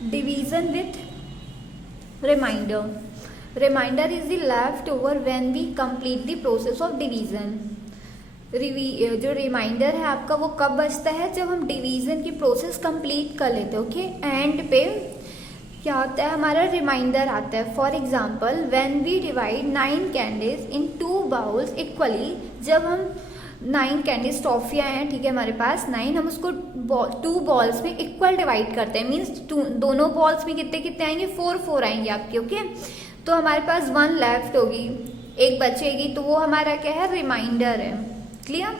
Division with remainder. Remainder is the leftover when we complete the process of division. जो remainder है आपका वो कब बचता है, जब हम डिवीजन की प्रोसेस कंप्लीट कर लेते हैं. ओके, एंड पे क्या होता है, हमारा रिमाइंडर आता है. For example, when we divide 9 candies in 2 bowls equally. जब हम 9 कैंडीज टॉफियाँ हैं, ठीक है, हमारे पास 9, हम उसको 2 बॉल्स में इक्वल डिवाइड करते हैं. मीन्स दोनों बॉल्स में कितने कितने आएंगे, 4 आएंगे आपके. ओके, तो हमारे पास 1 लेफ्ट होगी, एक बचेगी, तो वो हमारा क्या है, रिमाइंडर है. Clear?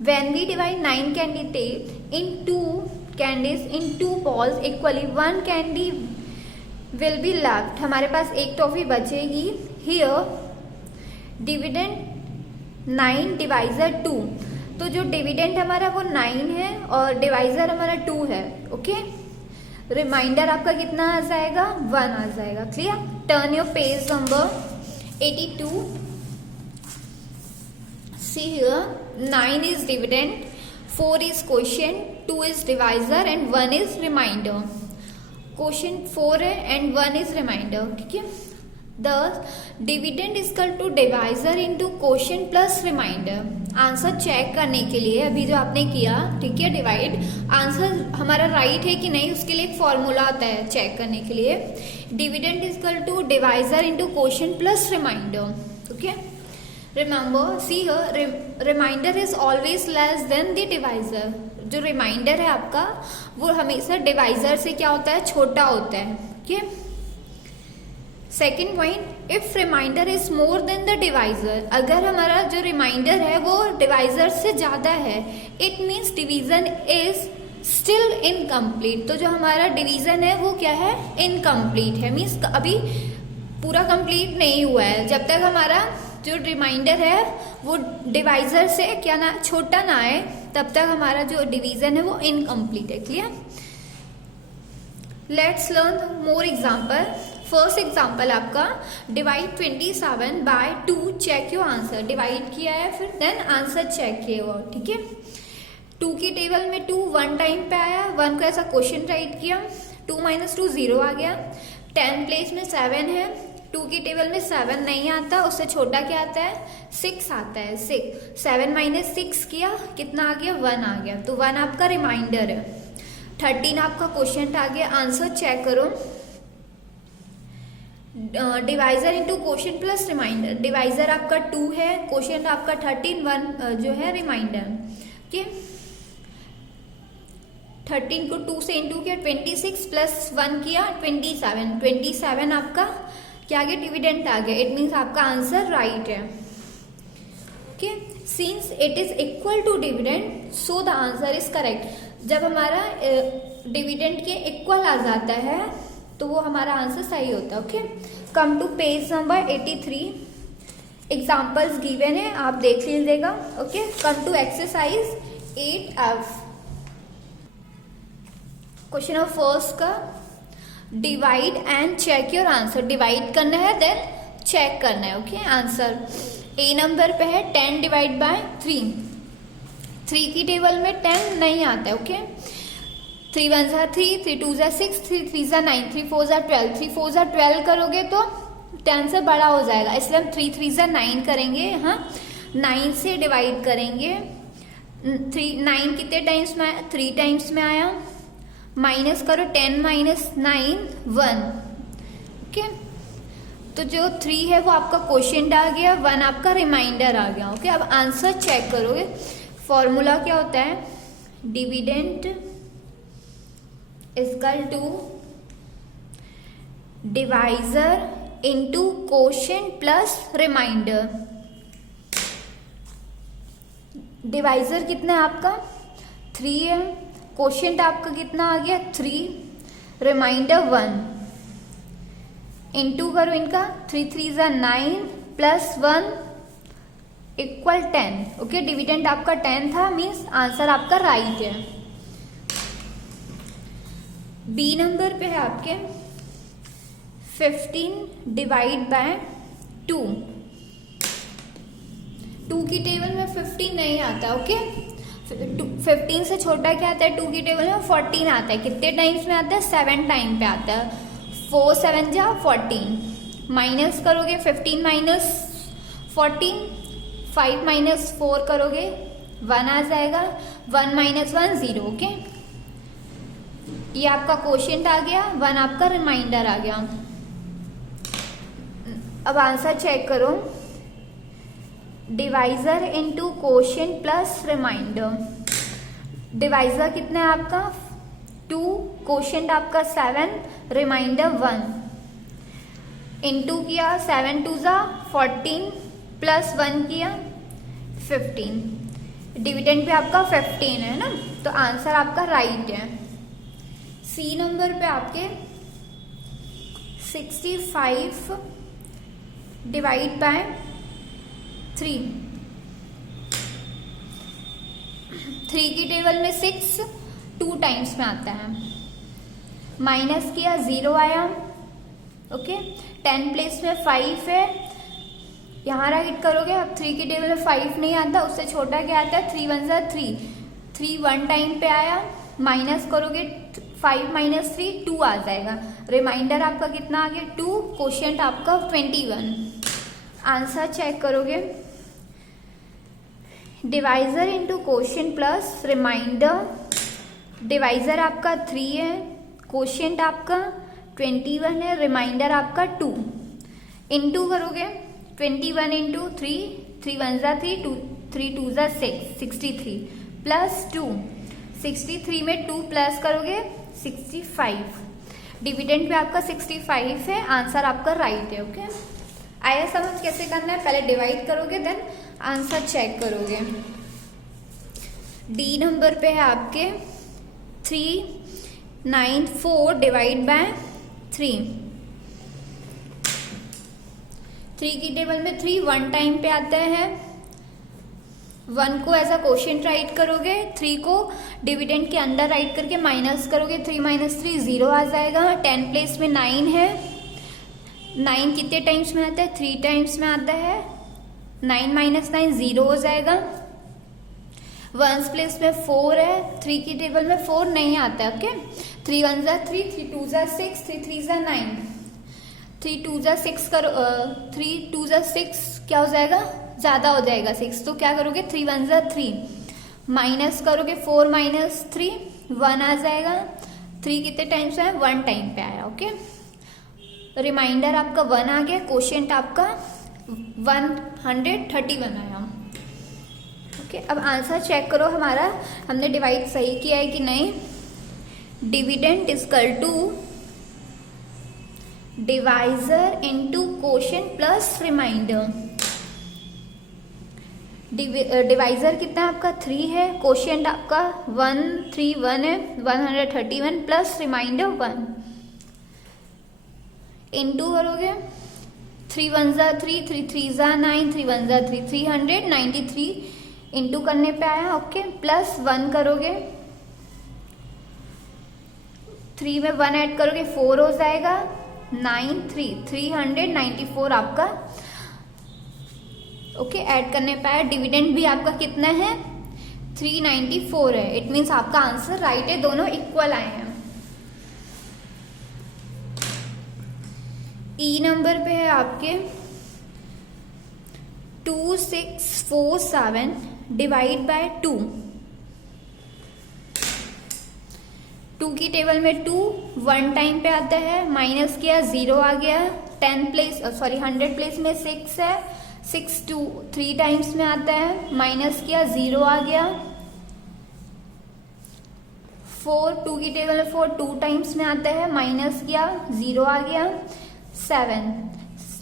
When we divide 9 candy in 2 candies in 2 balls equally, 1 candy will be left. हमारे पास एक टॉफी बचेगी. Here dividend 9 divisor 2. तो जो डिविडेंड हमारा वो 9 है और डिवाइजर हमारा 2 है. ओके, रिमाइंडर आपका कितना आ जाएगा, 1 आ जाएगा. Clear? Turn your page number 82. See here, 9 is dividend, 4 is quotient, 2 is divisor and 1 is remainder. Quotient 4 है and 1 is remainder. ठीक है? Thus, dividend is equal to divisor into quotient plus remainder. Answer check करने के लिए अभी जो आपने किया, ठीक है, डिवाइड, आंसर हमारा राइट है कि नहीं, उसके लिए एक फॉर्मूला आता है चेक करने के लिए. Dividend is equal to divisor into quotient plus remainder. Okay, remember, see here, remainder is always less than the divisor. जो रिमाइंडर है आपका वो हमेशा डिवाइजर से क्या होता है, छोटा होता है. Okay, second point, if remainder is more than the divisor. अगर हमारा जो रिमाइंडर है वो डिवाइजर से ज्यादा है, it means division is still incomplete. तो जो हमारा डिवीजन है वो क्या है, इनकम्प्लीट है. मीन्स अभी पूरा कंप्लीट नहीं हुआ है. जब तक हमारा जो रिमाइंडर है वो डिवाइजर से क्या ना छोटा ना आए, तब तक हमारा जो डिवीजन है वो इनकम्प्लीट है. Clear? Let's learn more example. First example आपका, divide 27 by 2, check your answer. Divide किया है, फिर देन आंसर चेक किया हुआ. ठीक है, 2 की टेबल में 2 1 टाइम पे आया, 1 को ऐसा क्वेश्चन राइट किया, 2 - 2 0 आ गया. 10 प्लेस में 7 है, 2 की टेबल में 7 नहीं आता, उससे छोटा क्या आता है, 6 आता है. 7 - 6 किया, कितना आ गया, 1 आ गया. तो 1 आपका रिमाइंडर है. 13 आपका क्वेश्चन आ गया. आंसर चेक करो. Divisor into quotient plus remainder. Divisor आपका 2 है, क्वोशिएंट आपका 13, 1 जो है रिमाइंडर. ओके, 13 को 2 से इंटू किया, 26 प्लस 1 किया, 27. 27 आपका क्या आ गया, डिविडेंड आ गया. इट मीन्स आपका आंसर राइट है. Okay, since it is equal to dividend, so the answer is correct. जब हमारा डिविडेंड के इक्वल आ जाता है तो वो हमारा आंसर सही होता है. Okay, come to page number 83. Examples given है, आप देख लीजिएगा. Okay, come to exercise 8F. Question of first का, divide and check your answer. Divide करना है, देन चेक करना है. ओके, आंसर ए नंबर पे है 10 डिवाइड बाय 3. 3 की टेबल में 10 नहीं आता है. ओके, 3 1 = 3, 3 2 = 6, 3 3 = 9, 3 4 = 12. 3 4 = 12 करोगे तो 10 से बड़ा हो जाएगा, इसलिए हम 3 3 = 9 करेंगे. हाँ, 9 से डिवाइड करेंगे. 9 कितने टाइम्स में आया, 3 टाइम्स में आया. माइनस करो, 10 - 9 1. ओके, तो जो 3 है वो आपका क्वोशिएंट आ गया, 1 आपका रिमाइंडर आ गया. ओके, अब आंसर चेक करोगे. फॉर्मूला क्या होता है, dividend equal to divisor into quotient plus remainder. Divisor कितना है आपका, 3 है. क्वोशिएंट आपका कितना आ गया, 3. रिमाइंडर 1. इंटू करो इनका, 3 3 = 9 प्लस 1 इक्वल 10. ओके, डिविडेंड आपका 10 था, मीन्स आंसर आपका राइट है. बी नंबर पे है आपके 15 डिवाइड बाय 2. 2 की टेबल में 15 नहीं आता. ओके, 15 से छोटा क्या आता है 2 की टेबल में? 14 आता है। कितने टाइम्स में आता है? 7 टाइम पे आता है। 4 7 जा 14। माइनस करोगे 15 माइनस 14, 5 माइनस 4 करोगे 1 आ जाएगा। 1 माइनस 1 0। ओके, ये आपका क्वोशिएंट आ गया, 1 आपका रिमाइंडर आ गया। अब आंसर चेक करो। Divisor into quotient plus remainder. Divisor कितना है आपका? 2, क्वोशिएंट आपका 7, रिमाइंडर 1। इनटू किया 7 2 जा 14 प्लस 1 किया 15। डिविडेंड पे आपका 15 है ना, तो आंसर आपका राइट है। सी नंबर पे आपके 65 डिवाइड बाय 3। 3 की टेबल में 6 2 टाइम्स में आता है। माइनस किया 0 आया। ओके, 10 प्लेस में 5 है, यहाँ राइट करोगे। अब 3 की टेबल में 5 नहीं आता, उससे छोटा क्या आता है? 3 1 जा 3। 3 1 टाइम पे आया। माइनस करोगे 5 माइनस 3 2 आ जाएगा। रिमाइंडर आपका कितना आ गया? 2। क्वोशिएंट आपका 21। आंसर चेक करोगे। Divisor into quotient plus remainder. Divisor आपका 3 है, क्वोशिएंट आपका 21 है, रिमाइंडर आपका 2। इंटू करोगे 21 इंटू 3, 3 1 जा 3, 3 2 जा 6, 63 प्लस 2। 63 में 2 प्लस करोगे 65। डिविडेंड पे आपका 65 है। आंसर आपका राइट है। ओके, आया समझ कैसे करना है? पहले डिवाइड करोगे देन आंसर चेक करोगे। डी नंबर पे है आपके 394 डिवाइड बाय 3। 3 की टेबल में 3 1 टाइम पे आता है। 1 को एज अ क्वोशिएंट राइट करोगे, 3 को डिविडेंड के अंदर राइट करके माइनस करोगे। 3 माइनस 3 0 आ जाएगा। 10 प्लेस में 9 है। 9 कितने टाइम्स में आता है? 3 टाइम्स में आता है। 9 माइनस 9 0 हो जाएगा। 1 प्लेस में 4 है। 3 की टेबल में 4 नहीं आता है। ओके, 3 1 जा 3, 3 2 जा 6, 3 3 जा 9। 3 2 जा 6 करो, 3 2 जा 6 क्या हो जाएगा? ज्यादा हो जाएगा 6, तो क्या करोगे? 3 1 जा 3। माइनस करोगे 4 माइनस 3 1 आ जाएगा। 3 कितने टाइम्स है? 1 टाइम पे आया। ओके, रिमाइंडर आपका 1 आ गया। क्वोशिएंट आपका 131 आया। ओके, अब आंसर चेक करो हमारा, हमने डिवाइड सही किया है कि नहीं। Dividend equal to divisor into quotient plus remainder. Divisor कितना आपका 3 है, क्वोशिएंट आपका 131 है, 131 प्लस रिमाइंडर 1। इंटू करोगे 3 1 जा 3, 3 3 जा 9, 3 1 जा 3, 393 इंटू करने पे आया। ओके, प्लस 1 करोगे, 3 में 1 ऐड करोगे 4 हो जाएगा। 9 3 394 आपका। ओके, ऐड करने पे आया। डिविडेंड भी आपका कितना है? 394 है। इट मीन्स आपका आंसर राइट है, दोनों इक्वल आए हैं। ई नंबर पे है आपके 2647 डिवाइड बाय 2। 2 की टेबल में 2 1 टाइम पे आता है। माइनस किया 0 आ गया। 100 प्लेस में 6 है। 6 2 3 टाइम्स में आता है। माइनस किया 0 आ गया। 4 2 की टेबल में 4 2 टाइम्स में आता है। माइनस किया 0 आ गया। 7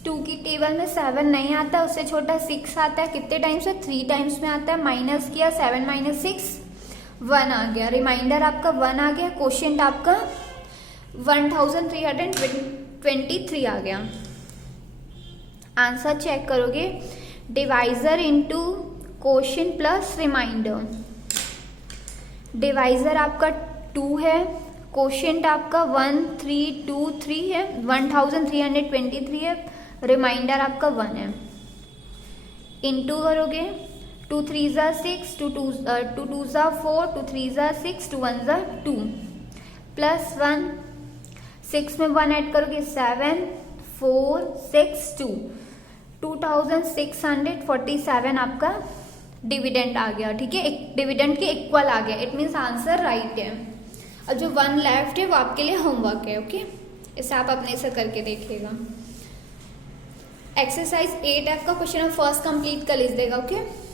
2 की टेबल में 7 नहीं आता, उससे छोटा 6 आता है। कितने टाइम्स है? 3 टाइम्स में आता है। माइनस किया 7 माइनस 6 1 आ गया। रिमाइंडर आपका 1 आ गया। क्वोशिएंट आपका 1323 आ गया। आंसर चेक करोगे। Divisor into quotient plus remainder. Divisor आपका 2 है, क्वोशिएंट आपका 1323 है, 1323 है। रिमाइंडर आपका 1 है। इंटू करोगे 2 3 ज़ा 6, 2 2 ज़ा 4, 2 3 ज़ा 6, 2 1 ज़ा 2 प्लस 1, 6 में 1 ऐड करोगे 7 4 6 2, 2647 आपका डिविडेंड आ गया, ठीक है, डिविडेंड के इक्वल आ गया, इट मीन्स आंसर राइट है। अब जो 1 लेफ्ट है वो आपके लिए होमवर्क है, ओके, इसे आप अपने से करके देखिएगा। एक्सरसाइज 8 आपका क्वेश्चन फर्स्ट कंप्लीट कर लीजिएगा, ओके।